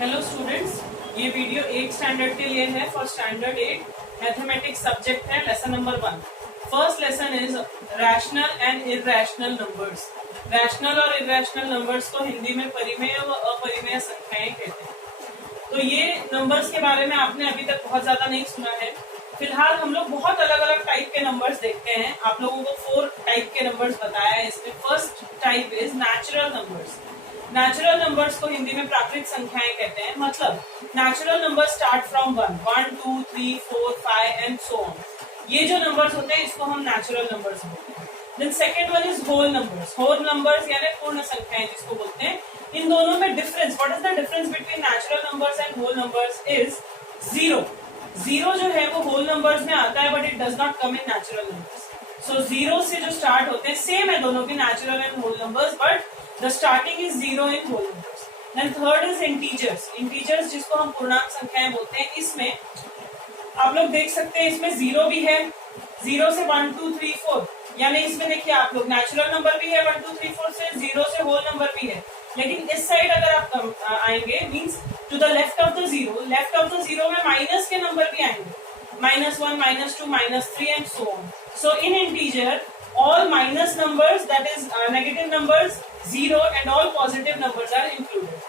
Hello students, ये video 8 standard के लिए है। फॉर स्टैंडर्ड 8 मैथमेटिक्स सब्जेक्ट है, lesson number 1। First lesson is rational and irrational numbers. Rational और इरैशनल नंबर्स को हिंदी में परिमेय व अपरिमेय संख्याएं कहते हैं। तो ये नंबर्स के बारे में आपने अभी तक बहुत ज्यादा नहीं सुना है। फिलहाल हम लोग बहुत अलग अलग टाइप के नंबर्स देखते हैं। आप लोगों को 4 टाइप के नंबर्स बताया है इसमें। First type is natural numbers. Natural numbers को हिंदी में प्राकृतिक संख्याएं कहते हैं। मतलब natural numbers start from 1, 2, 3, 4, 5 and so on. ये जो नंबर्स होते हैं इसको हम नेचुरल नंबर्स बोलते हैं। Then second one is whole numbers. Whole numbers यानी पूर्ण संख्याएं जिसको बोलते हैं। इन दोनों में difference, what is the difference between natural numbers and whole numbers is zero. Zero जो है वो होल नंबर्स में आता है but it does not come in natural numbers. So zero से जो स्टार्ट होते हैं सेम है दोनों की, natural and whole numbers, but the starting is zero in whole numbers. Then third is integers. Integers जिसको हम पूर्णांक संख्याएं बोलते हैं। इसमें आप लोग देख सकते हैं इसमें जीरो भी है, जीरो से 1, 2, 3, 4, यानी इसमें देखिए आप लोग नेचुरल नंबर भी है 1, 2, 3, 4 से, जीरो से होल नंबर भी है। लेकिन इस साइड अगर आप आएंगे means to the left of the zero, left of the zero में माइनस के नंबर भी आएंगे, -1, -2, -3 and so on. So in integer all minus numbers, that is negative numbers, zero, and all positive numbers are included.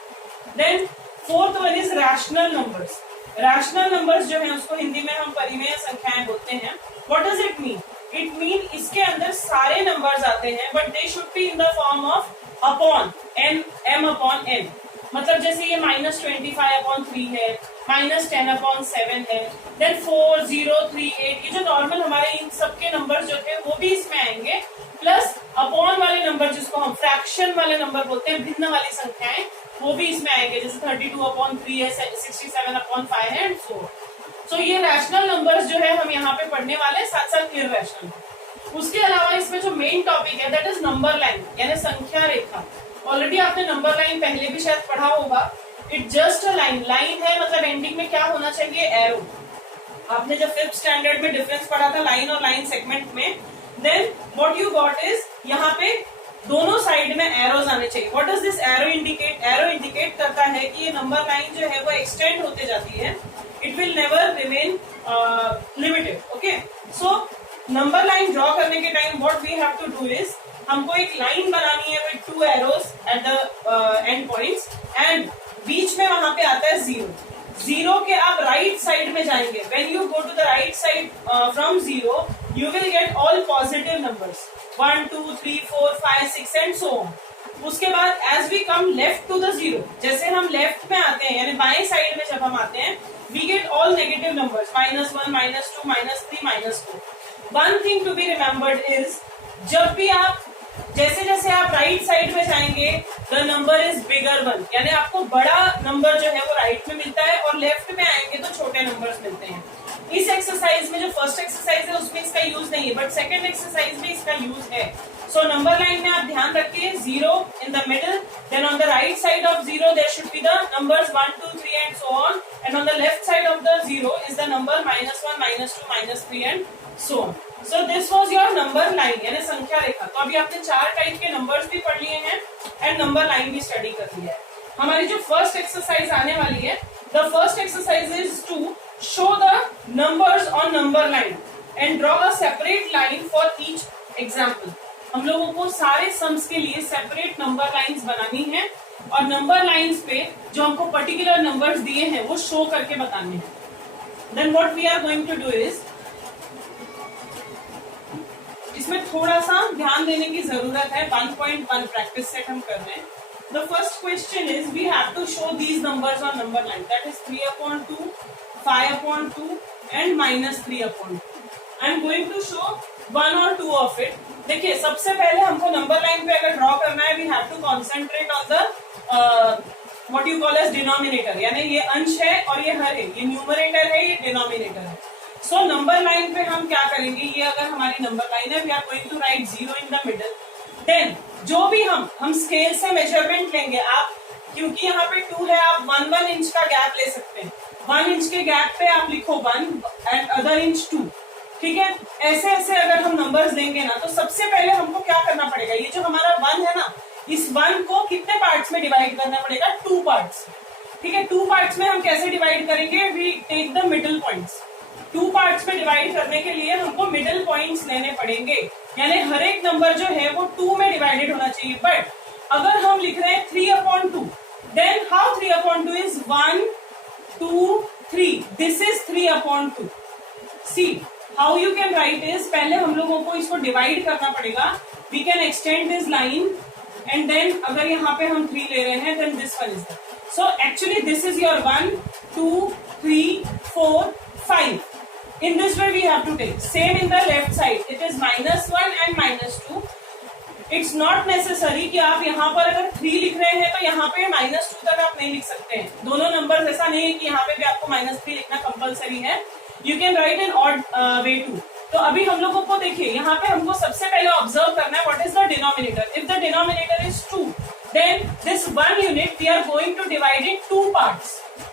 Then fourth one is rational numbers. Rational numbers जो है उसको हिंदी में हम परिमेय संख्याएं बोलते हैं। What does it mean? It mean इसके अंदर सारे numbers आते हैं but they should be in the form of upon n, m upon n। मतलब जैसे ये -25/3 है, -10/7 है, देन 4, 0, 3, 8, ये जो नॉर्मल हमारे इन सबके नंबर जो थे वो भी इसमें आएंगे, प्लस अपॉन वाले नंबर जिसको हम फ्रैक्शन वाले नंबर बोलते हैं, भिन्न वाली संख्याएं, वो भी इसमें आएंगे। जैसे 32/3 है, 67/5 है एंड सो ये रैशनल नंबर्स जो है हम यहाँ पे पढ़ने वाले, साथ साथ इरैशनल। उसके अलावा इसमें जो मेन टॉपिक है दैट इज नंबर लाइन यानी संख्या रेखा। ऑलरेडी आपने नंबर लाइन पहले भी शायद पढ़ा होगा। It just a line. Line है मतलब एंडिंग में क्या होना चाहिए, एरो। आपने जब 5th स्टैंडर्ड में डिफरेंस पढ़ा था लाइन और लाइन सेगमेंट में, then what you got is यहाँ पे दोनों साइड में एरोज आने चाहिए। What does this arrow indicate? Arrow indicate करता है कि ये नंबर लाइन जो है वो एक्सटेंड होते जाती है। It will never remain limited. Okay, so number line draw करने के time what we have to do is, हमको एक लाइन बनानी है with 2 arrows at the end points and बीच में वहां पे आता है जीरो। जीरो के आप राइट साइड में जाएंगे। When you go to the right side from zero you will get all positive numbers 1, 2, 3, 4, 5, 6 and so on. उसके बाद as we come left to the zero, जैसे हम लेफ्ट में आते हैं यानी बाएं साइड में जब हम आते हैं, we get all negative numbers -1, -2, -3, -4। One thing to be remembered is, जब भी आप जैसे जैसे आप राइट साइड में जाएंगे the number is bigger one, यानी आपको बड़ा नंबर जो है वो राइट में मिलता है और लेफ्ट में आएंगे तो छोटे नंबर्स मिलते हैं। इस एक्सरसाइज में जो फर्स्ट एक्सरसाइज है उसमें इसका यूज नहीं है बट सेकंड एक्सरसाइज में इसका यूज है। सो नंबर लाइन में आप ध्यान रखिए, zero in the middle, then on the right side of zero there should be the numbers 1, 2, 3 and so on, and on the left side of the zero is the number -1, -2, -3 and so on. So this was your number line यानी संख्या रेखा। तो अभी आपने 4 type के numbers भी पढ़ लिए हैं एंड नंबर लाइन भी स्टडी कर लिया है। हमारी जो फर्स्ट एक्सरसाइज आने वाली है, the first exercise is to show the numbers on number line and draw a separate line for each example. हम लोगों को सारे सम्स के लिए सेपरेट नंबर लाइन्स बनानी है और नंबर लाइन्स पे जो हमको पर्टिकुलर नंबर्स दिए हैं वो शो करके बताने हैं। Then what we are going to do is, इसमें थोड़ा सा ध्यान देने की जरूरत है। 1.1 प्रैक्टिस सेट हम कर रहे हैं। The first question is we have to show these numbers on number line, that is 3/2, 5/2 and -3/2। I am going to show 1 और 2 ऑफ इट। देखिए सबसे पहले हमको नंबर लाइन पे अगर ड्रॉ करना है we have to concentrate on the what you call as denominator, यानी ये अंश है और ये हर है, ये न्यूमरेटर है, ये डिनोमिनेटर है। सो नंबर लाइन पे हम क्या करेंगे, ये अगर हमारी नंबर लाइन है we are going to write 0 in the middle. Then जो भी हम स्केल से मेजरमेंट लेंगे, आप क्योंकि यहाँ पे 2 है आप 1 इंच का गैप ले सकते हैं। 1 इंच के गैप पे आप लिखो 1 एंड अदर इंच 2। ठीक है, ऐसे ऐसे अगर हम नंबर्स देंगे ना तो सबसे पहले हमको क्या करना पड़ेगा, ये जो हमारा 1 है ना, इस 1 को कितने पार्ट्स में डिवाइड करना पड़ेगा, 2 पार्ट्स। ठीक है, 2 पार्ट्स में हम कैसे डिवाइड करेंगे, we take the middle points. 2 parts में डिवाइड करने के लिए हमको मिडिल पॉइंट्स लेने पड़ेंगे, यानी हर एक नंबर जो है वो 2 में डिवाइडेड होना चाहिए। बट अगर हम लिख रहे हैं 3/2, then how 3/2 is 1 2 3, this is 3/2। See how you can write is, पहले हम लोगों को इसको डिवाइड करना पड़ेगा। We can extend this line and then अगर यहाँ पे हम 3 ले रहे हैं then this one is the, so actually this is your 1 2 3 4 5। In this way we have to take. Same in the left side. It is -1 and -2. It's not necessary कि आप यहाँ पर अगर 3 लिख रहे हैं तो यहाँ पे -2 तक आप नहीं लिख सकते हैं। दोनों नंबर्स ऐसा नहीं है कि यहाँ पे भी आपको -3 लिखना कंपलसरी है। You can write in odd way too. तो अभी हम लोगों को देखिए, यहाँ पे हमको सबसे पहले ऑब्जर्व करना है what is the denominator. If the denominator is 2, then this 1 unit we are going to divide in 2 parts.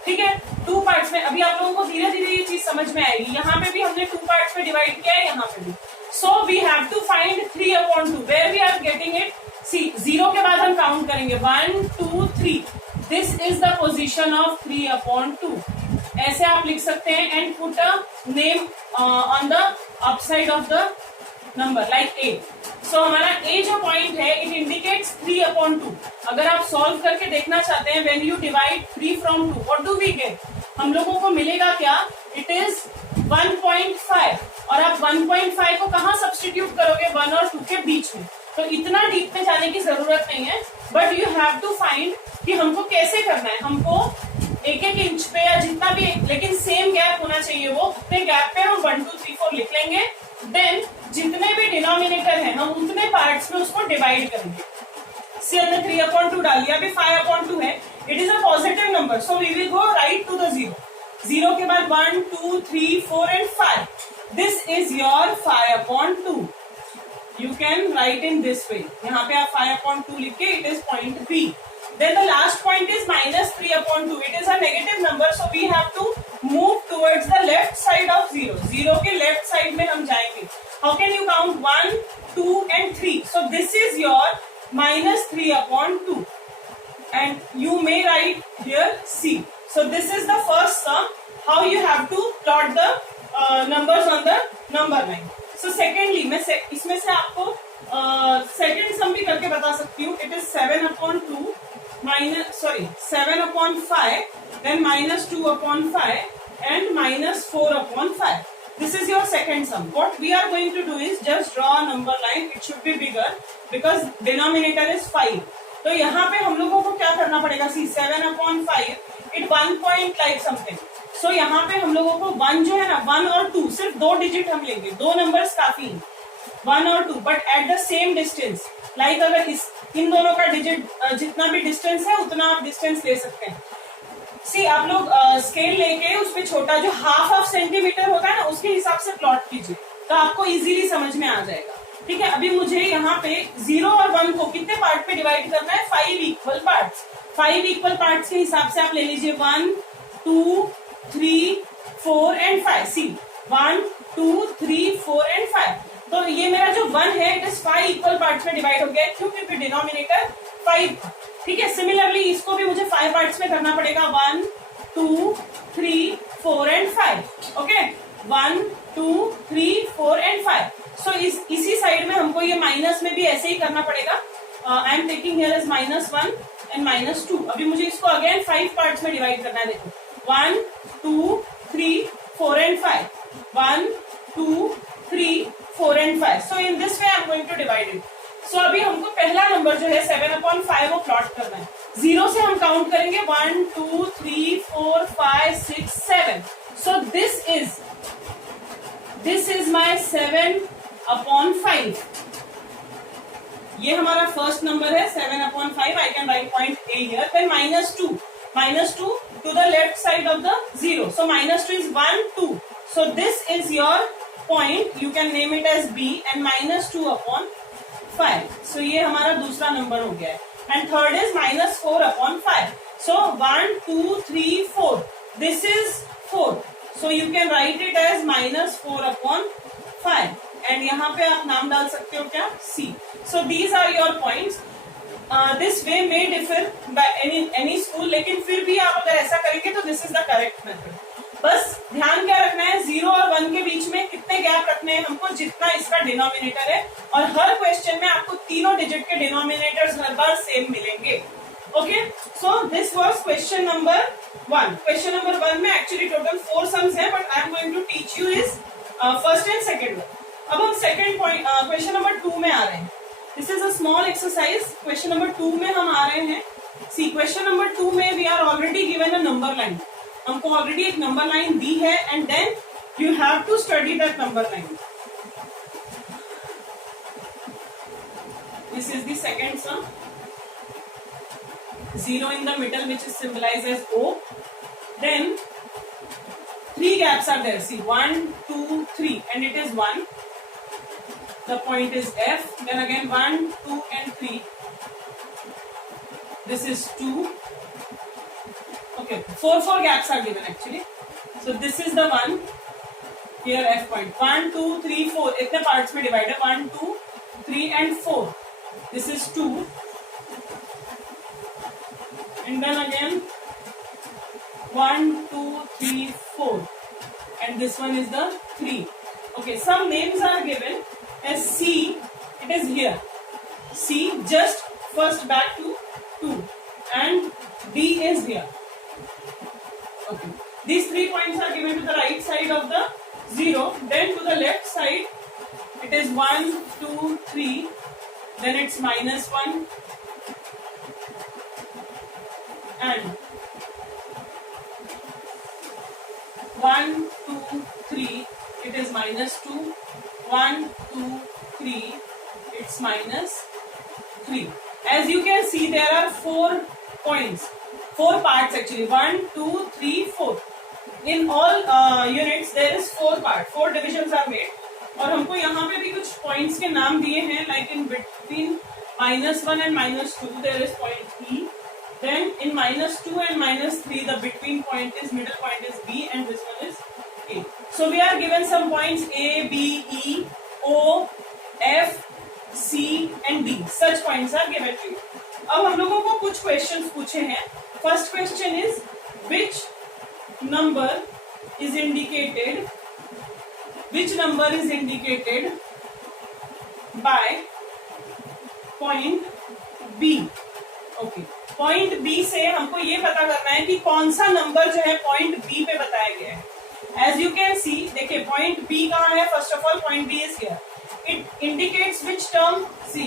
ठीक है, 2 पार्ट्स में। अभी आप लोगों को धीरे धीरे ये चीज समझ में आएगी। यहाँ पे भी हमने 2 पार्ट्स में डिवाइड किया है, यहाँ पे भी। So we have to find 3/2 where we are getting it. See 0 के बाद हम काउंट करेंगे 1 2 3, this is the position of 3/2। ऐसे आप लिख सकते हैं and put a name on the upside of the number like A। So हमारा A जो पॉइंट है इट इंडिकेट्स 3/2। अगर आप सॉल्व करके देखना चाहते हैं when you divide 3 from 2, what do we get, हम लोगों को मिलेगा क्या, इट इज 1.5। और आप 1.5 को कहाँ सब्स्टिट्यूट करोगे, 1 और 2 के बीच में। तो इतना डीप में जाने की जरूरत नहीं है, but you have to find कि हमको कैसे करना है। हमको 1-1 इंच पे या जितना भी, लेकिन सेम गैप होना चाहिए, वो उतने गैप पे हम 1 2 3 4 लिख लेंगे। देन जितने भी डिनोमिनेटर है हम उतने पार्ट्स में उसको डिवाइड करेंगे। सी हमने 3/2 डाल दिया, अभी 5/2 है, it is a positive number, so we will go right to the 0। 0 के बाद 1 2 3 4 and 5, this is your 5/2। You can write in this way. यहाँ पे आप 5/2 लिख के it is point B। Then the last point is -3/2. It is a negative number, so we have to move towards the left side of 0. 0 के left side में हम जाएंगे। How can you count 1, 2 and 3? So this is your -3/2, and you may write here C. So this is the first sum. How you have to plot the numbers on the number line. So secondly, मैं इसमें से आपको second sum भी करके बता सकती हूँ। It is 7/2 7/5, then -2/5 and -4/5. This is your second sum. What we are going to do is just draw a number line. It should be bigger because denominator is 5. तो यहाँ पे हम लोगों को क्या करना पड़ेगा, सी 7/5 it 1 point like something. So यहाँ पे हम लोगों को 1 जो है ना, 1 और 2 सिर्फ 2 डिजिट हम लेंगे, 2 नंबर्स काफी, 1 और 2, but at the same distance. Like अगर इन दोनों का डिजिट जितना भी डिस्टेंस है उतना आप डिस्टेंस ले सकते हैं। सी आप लोग स्केल लेके उस पे छोटा जो हाफ सेंटीमीटर होता है ना, उसके हिसाब से प्लॉट कीजिए तो आपको इजीली समझ में आ जाएगा। ठीक है, अभी मुझे यहाँ पे 0 और 1 को कितने पार्ट पे डिवाइड करना है, 5 इक्वल पार्ट्स। 5 इक्वल पार्ट्स के हिसाब से आप ले लीजिए 1 2 3 4 एंड 5। C 1 2 3 4 and 5। तो ये मेरा जो 1 है इट इज 5 इक्वल पार्ट्स में डिवाइड हो गया है, क्योंकि डिनोमिनेटर 5 था। ठीक है, सिमिलरली इसको भी मुझे 5 पार्ट्स में करना पड़ेगा, 1 2 3 4 एंड 5। Okay, 1 2 3 4 and 5। सो इसी साइड में हमको ये माइनस में भी ऐसे ही करना पड़ेगा। I am taking here is -1 and -2। अभी मुझे इसको अगेन 5 पार्ट्स में डिवाइड करना है। देखो 1 2 3 4 and 5, 1 2 3 4 and 5. So in this way I am going to divide it. So अभी हमको पहला नंबर जो है 7/5 वो प्लॉट करना है। 0 से हम काउंट करेंगे 1 2 3 4 5 6 7. So this is my 7/5. ये हमारा फर्स्ट नंबर है 7/5. I can write point A here. Then -2 to the left side of the 0. So -2 is 1 2. So this is your point, you can name it as B and -2/5. So ये हमारा दूसरा number हो गया है। And third is -4/5. So 1 2 3 4. This is 4. So you can write it as -4/5. And यहाँ पे आप नाम डाल सकते हो क्या, C. So these are your points. This way may differ by any school, लेकिन फिर भी आप अगर ऐसा करेंगे तो this is the correct method. बस ध्यान क्या रखना है, 0 और 1 के बीच में कितने गैप रखने हैं हमको, जितना इसका डिनोमिनेटर है, और हर क्वेश्चन में आपको तीनों डिजिट के डिनोमिनेटर्स हर बार सेम मिलेंगे। Okay, so this was question number 1। Question number 1 में एक्चुअली टोटल 4 सम्स हैं, but I am going to teach you is first and second one. अब हम सेकेंड पॉइंट क्वेश्चन नंबर 2 में आ रहे हैं। This is a small exercise. Question number 2 में हम आ रहे हैं। सी क्वेश्चन नंबर 2 में we are already given a number line, हमको ऑलरेडी एक नंबर लाइन दी है, and then you have to study that number line. This is the second sum, 0 in the middle which is symbolized as O. Then 3 gaps are there. See, 1, 2, 3, and it is 1. The point is F. Then again 1, 2, and 3. This is 2. Okay, 4 gaps are given actually. So this is the one. Here F point. 1, 2, 3, 4. इतने parts में divide है. 1, 2, 3, and 4. This is 2. And then again 1, 2, 3, 4, and this one is the 3. Okay, some names are given as C. It is here. C just first back to 2, and D is here. Okay, these 3 points are given to the right side of the 0. Then to the left side it is 1, 2, 3. Then it's -1. And 1, 2, 3, it is -2. 1, 2, 3, it's -3. As you can see, there are 4 points, 4 parts actually. 1, 2, 3, 4. In all units there is 4 parts. 4 divisions are made. और हमको यहाँ पे भी कुछ points के नाम दिए हैं, like in between -1 and -2 there is point E. Then in -2 and -3, the between point is, middle point is B, and this one is A. So we are given some points A, B, E, O, F, C, and D. Such points are given to you. अब हम लोगों को कुछ questions पूछे हैं. First question is, which number is indicated by point B? Okay. Point B से हमको ये पता करना है कि कौन सा नंबर जो है पॉइंट बी पे बताया गया है। एज यू कैन सी, देखिए पॉइंट बी कहाँ है। First of all point B is here. It indicates which term, see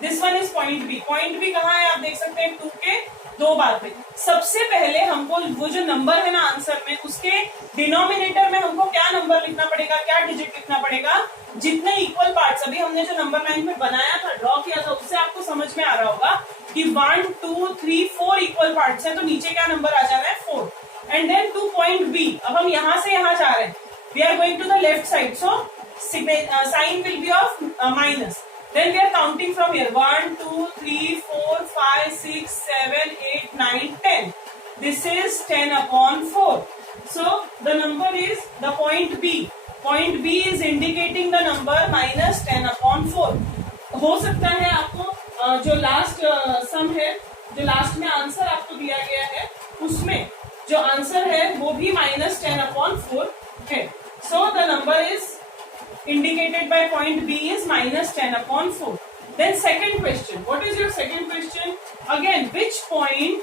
this one is point B. Point B कहाँ है आप देख सकते हैं 2 के 2 बार पे। सबसे पहले हमको वो जो नंबर है ना आंसर में, उसके डिनोमिनेटर में हमको क्या नंबर लिखना पड़ेगा, क्या डिजिट लिखना पड़ेगा, जितने इक्वल पार्ट्स अभी हमने जो नंबर लाइन में बनाया था, ड्रॉ किया था, उससे आपको समझ में आ रहा होगा कि 1, 2, 3, 4 इक्वल पार्ट्स है, तो नीचे क्या नंबर आ जा रहा है 4। And then to point B, अब हम यहां से यहां जा रहे हैं, we are going to the left side, so sign will be of minus. Then we are counting from here, 1, 2, 3, 4, 5, 6, 7, 8, 9, 10. This is 10 upon 4. So the number is the point B. Point B is indicating the number -10 upon 4. हो सकता है आपको जो last सम है, जो last में answer आपको दिया गया है, उसमें जो आंसर है वो भी -10 upon 4 है. So the number is indicated by point B is -10 upon 4. Then second question. What is your second question? Again, which point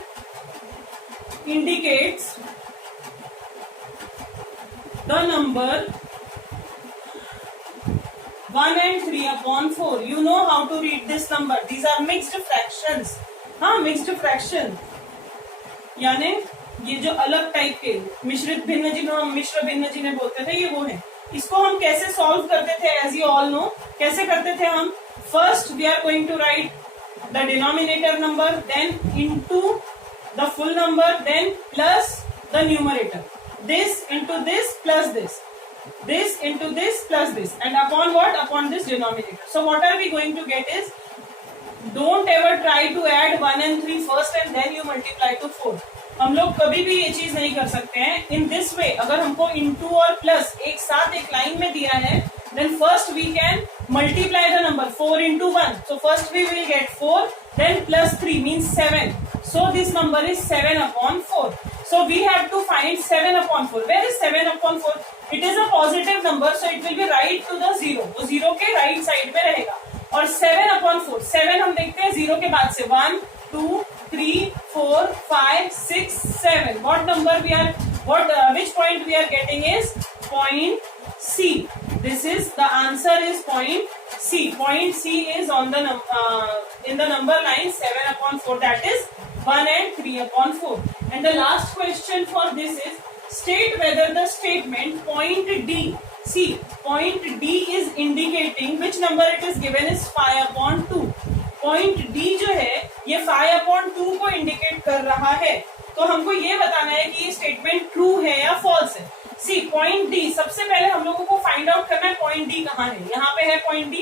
indicates the number 1 and 3 upon 4? You know how to read this number. These are mixed fractions. हाँ, mixed fraction. यानी ये जो अलग type के मिश्रित भिन्न जिन्हों मिश्र भिन्न जिन्हें बोलते थे, ये वो है। इसको हम कैसे सॉल्व करते थे, एज यू ऑल नो, कैसे करते थे हम? First we are going to write the denominator number, then into the full number, then plus the numerator, this into this plus this, this into this plus this, and upon what? Upon this denominator. So what are we going to get is, don't ever try to add 1 and 3 first and then you multiply to 4. हम लोग कभी भी ये चीज नहीं कर सकते हैं। इन दिस वे, अगर हमको इनटू और प्लस एक साथ एक लाइन में दिया है, then first we can multiply the number 4 into 1. So first we will get 4, then plus 3 means 7. So this number is 7/4. So we have to find 7/4. Where is 7/4? It is a positive number, so it will be right to the 0. वो 0 के right side में रहेगा. और 7/4, 7 हम देखते हैं 0 के बाद से 1, 2, 3, 4, 5, 6, 7. What number we are? Which point we are getting is point C. This is the answer is point C. Point C is on the in the number line 7/4. That is 1 and 3/4. And the last question for this is state whether the statement point D. See, point D is indicating which number it is given is 5/2. Point D जो है ये 5/2 को indicate कर रहा है. तो हमको ये बताना है कि ये स्टेटमेंट ट्रू है या फॉल्स है. सी पॉइंट डी, सबसे पहले हम लोगों को फाइंड आउट करना है पॉइंट डी कहाँ है. यहाँ पे है पॉइंट डी.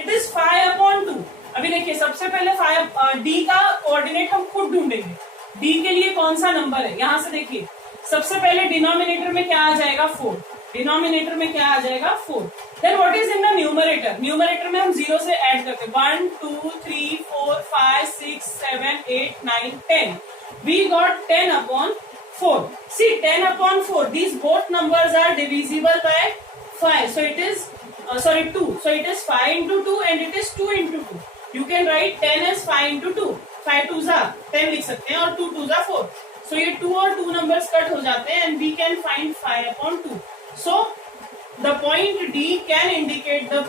It is 5/2. अभी देखिए सबसे पहले 5 डी का कोऑर्डिनेट हम खुद ढूंढेंगे. डी के लिए कौन सा नंबर है, यहाँ से देखिए सबसे पहले डिनोमिनेटर में क्या आ जाएगा 4. डिनोमिनेटर में क्या आ जाएगा 4. Then what is in the numerator. Numerator में हम 0 से ऐड करते हैं 1, 2, 3, 4, 5, 6, 7, 8, 9, 10. We got 10/4. See 10/4. These both numbers are divisible by 5. So it is 2. So it is 5 into 2 and it is 2 into 2. You can write 10 as 5 into 2. 5 2s are 10 लिख सकते हैं और 2 2s are 4. So ये 2 और 2 numbers cut हो जाते हैं and we can find 5/2. So the point D can indicate the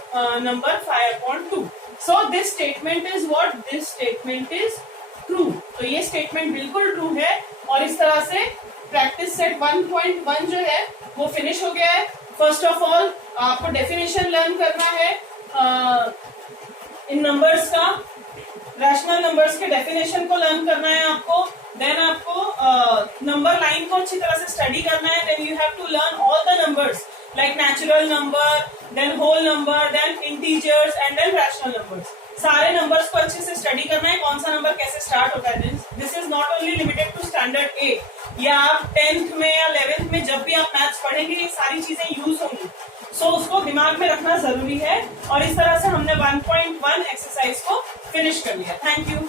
number 5/2. So this statement is what? This statement is true. तो ये स्टेटमेंट बिल्कुल ट्रू है. और इस तरह से प्रैक्टिस सेट 1.1 जो है वो फिनिश हो गया है. फर्स्ट ऑफ ऑल आपको डेफिनेशन लर्न करना है इन नंबर्स का. रैशनल नंबर्स के डेफिनेशन को लर्न करना है आपको. देन आपको नंबर लाइन को अच्छी तरह से स्टडी करना है. Then you have to learn all the numbers like natural number, then whole number, then integers and then rational numbers. सारे नंबर्स को अच्छे से स्टडी करना है. कौन सा नंबर कैसे स्टार्ट होता है. This is not only limited to standard 8. या आप 10th में या 11th में जब भी आप मैथ्स पढ़ेंगे ये सारी चीजें यूज होंगी. सो उसको दिमाग में रखना जरूरी है. और इस तरह से हमने 1.1 एक्सरसाइज को फिनिश कर लिया. Thank you.